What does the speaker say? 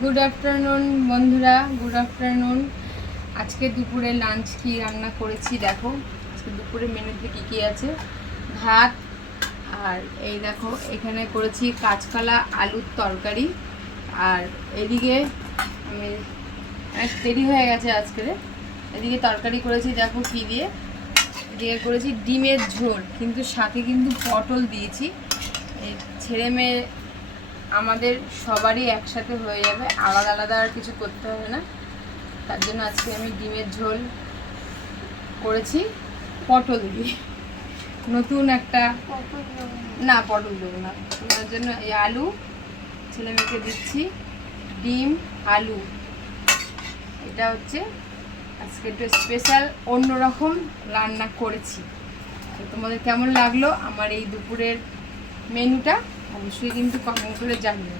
Good afternoon বন্ধুরা, good afternoon. আজকে দুপুরে লাঞ্চ কি রান্না করেছি দেখো। আজকে দুপুরে মেনুতে কী কী আছে, ভাত আর এই দেখো এখানে করেছি কাঁচকলা আলুর তরকারি। আর এদিকে আমি অনেক দেরি হয়ে গেছে আজকে, এদিকে তরকারি করেছি দেখো কী দিয়ে, এদিকে করেছি ডিমের ঝোল, কিন্তু সাথে কিন্তু পটল দিয়েছি। এই ছেলে মেয়ে আমাদের সবারই একসাথে হয়ে যাবে, আলাদা আলাদা আর কিছু করতে হবে না। তার জন্য আজকে আমি ডিমের ঝোল করেছি পটল দিয়ে, নতুন একটা। না, পটল দেবো না, তোমার জন্য এই আলু ছেলে মেয়েকে দিচ্ছি, ডিম আলু। এটা হচ্ছে আজকে একটু স্পেশাল অন্যরকম রান্না করেছি। তো তোমাদের কেমন লাগলো আমার এই দুপুরের মেনুটা অবশ্যই কিন্তু কমেন্ট করে জানিও।